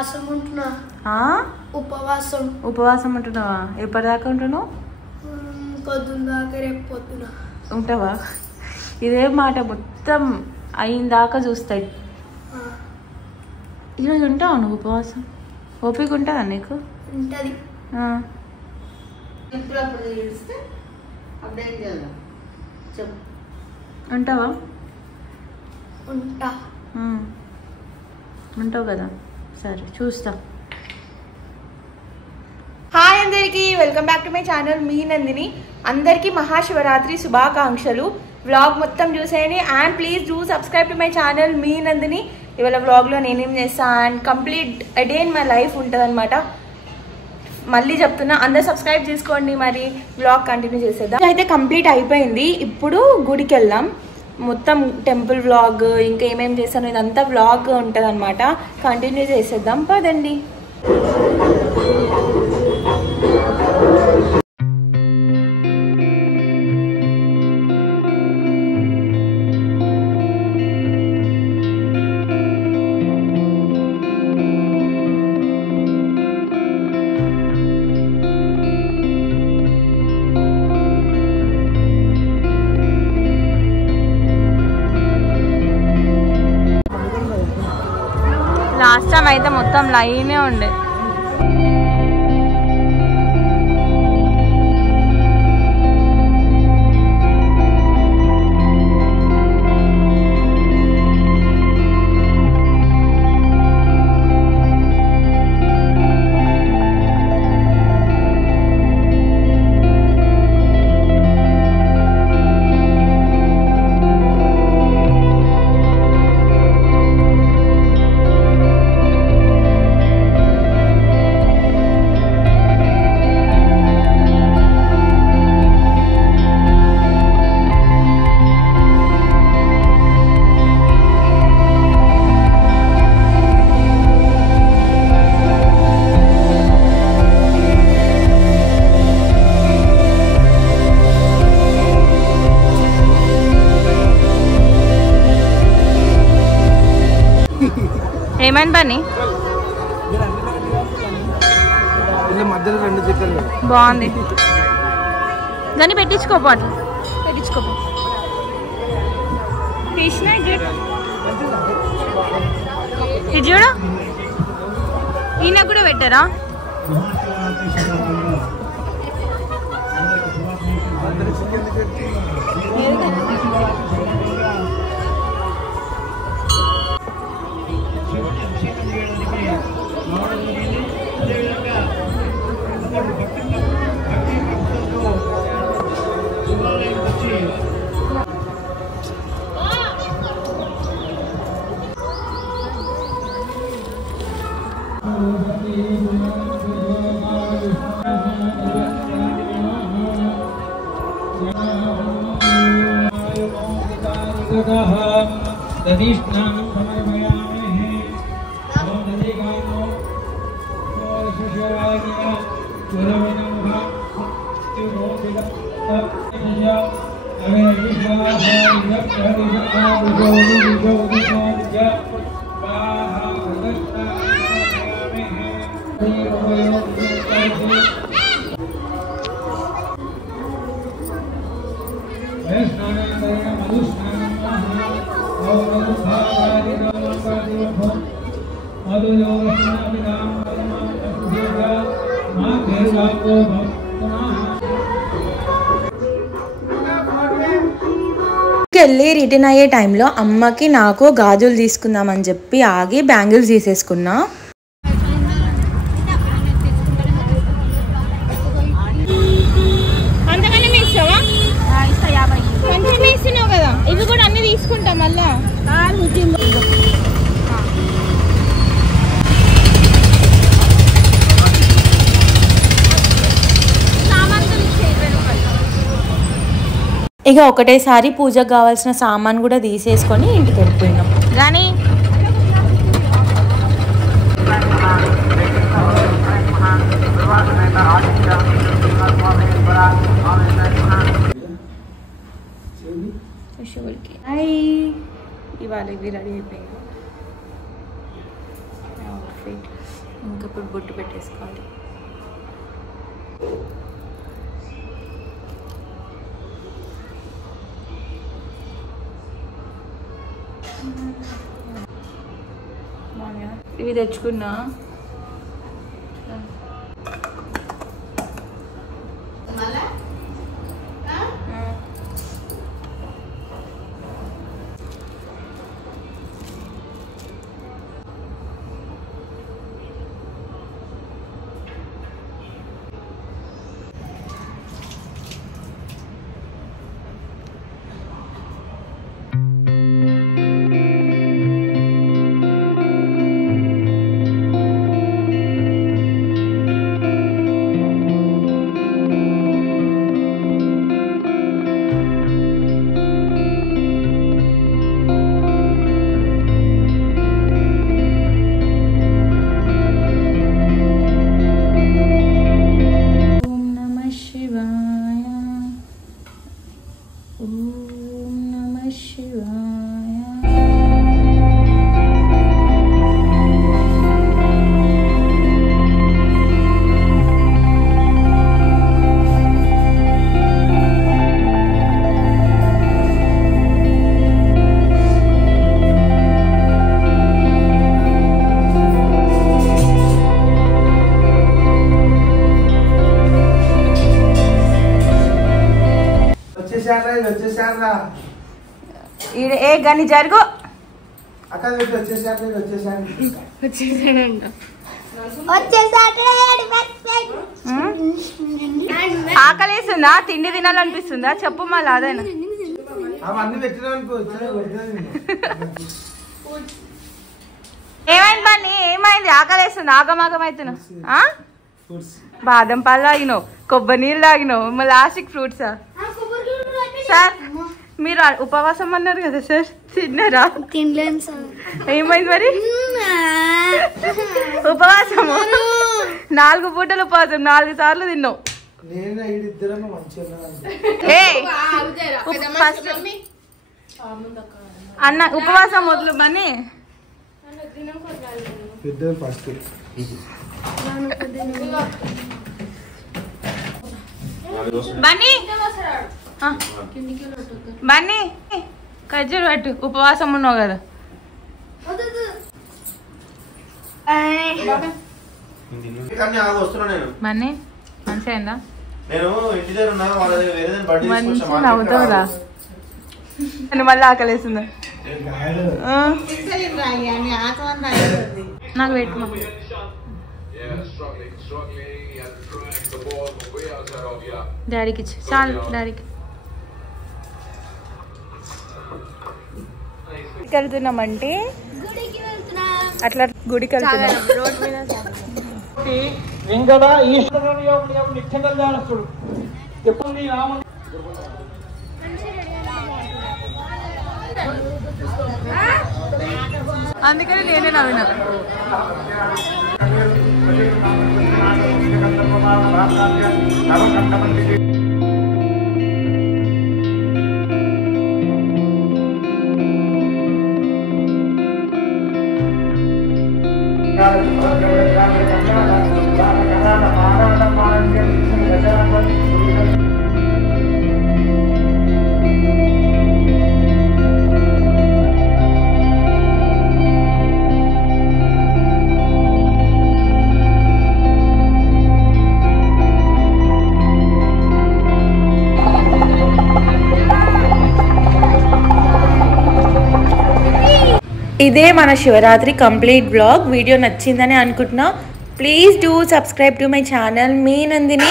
ఉపవాసం ఉంటున్నావా? ఎప్పటిదాకా ఉంటున్నావు? ఉంటావా? ఇదే మాట మొత్తం అయిందాకా చూస్తాయి. ఈరోజు ఉంటావా నువ్వు ఉపవాసం? ఓపిక ఉంటుందా నీకు? ఉంటుంది. ఉంటావా? ఉంటా. ఉంటావు కదా, సరే చూస్తా. హాయ్ అందరికీ, welcome back to my channel మీ నందిని. అందరికీ మహాశివరాత్రి శుభాకాంక్షలు. వ్లాగ్ మొత్తం చూసేయండి and please do subscribe to my channel మీ నందిని. ఇవాళ వ్లాగ్లో నేనేం చేస్తా and complete a day in my life ఉంటుంది అనమాట. మళ్ళీ చెప్తున్నా, అందరు సబ్స్క్రైబ్ చేసుకోండి. మరి వ్లాగ్ కంటిన్యూ చేసేద్దాం. అయితే కంప్లీట్ అయిపోయింది. ఇప్పుడు గుడికి వెళ్దాం. మొత్తం టెంపుల్ వ్లాగ్, ఇంకా ఏమేమి చేస్తాను ఇదంతా వ్లాగ్ ఉంటుంది అనమాట. కంటిన్యూ చేసేద్దాం పదండి. లాస్ట్ టైం అయితే మొత్తం లైనే ఉండే. ఏమైంది పని? బాగుంది కానీ పెట్టించుకోపో, అట్లా పెట్టించుకోపో. తీసిన ఇది చూడు, ఈయన కూడా పెట్టారా? వెళ్ళి రిటర్న్ అయ్యే టైంలో అమ్మకి నాకు గాజులు తీసుకుందామని చెప్పి ఆగి బ్యాంగిల్స్ తీసేసుకున్నా. కదా ఇవి కూడా అన్ని తీసుకుంటా మళ్ళా. ఇక ఒకటేసారి పూజకు కావాల్సిన సామాన్ కూడా తీసేసుకొని ఇంటికి వెళ్ళిపోయినాం. కానీ ఇవాళ ఇవి రెడీ అయిపోయింది. పర్ఫెక్ట్. ఇంకా ఇప్పుడు బొట్టు పెట్టేసుకోవాలి. ఇవి తెచ్చుకున్నా. ఏ గని జరుగు ఆకలేస్తుందా? తిండి తినాలనిపిస్తుందా? చెప్పు మళ్ళీ అదేనా. ఏమైంది బన్నీ? ఏమైంది? ఆకలేస్తుంది? ఆగమాగం అవుతున్నా. బాదం పాలు తాగినావు, కొబ్బరి నీళ్ళు తాగినావు, మళ్ళీ లాస్ట్కి ఫ్రూట్సా? సార్ మీరు ఉపవాసం అన్నారు కదా సార్, తిన్నారా? తినలేను సార్. ఏమైంది మరి? ఉపవాసము 4 పూటలు ఉపవాసం, 4 సార్లు తిన్నావు. అన్న ఉపవాసం వదులు బన్నీ. బన్నీ బన్నీ ఖర్జూరు పట్టు, ఉపవాసం ఉన్నావు కదా. బన్నీ మంచిగా అయిందా? మంచిగా నవ్వుతావురా. అని మళ్ళీ ఆకలేస్తుందా? నాకు పెట్టు. డాడీకి ఇచ్చి చాలు. డాడీకి వెళ్తున్నామంటే అట్లా గుడికి వెళ్తున్నాం. రోడ్ మీద అందుకని నేనే నవ్వినా. ఇదే మన శివరాత్రి కంప్లీట్ బ్లాగ్. వీడియో నచ్చిందని అనుకుంటున్నా. Please do subscribe to my channel మీ నందిని.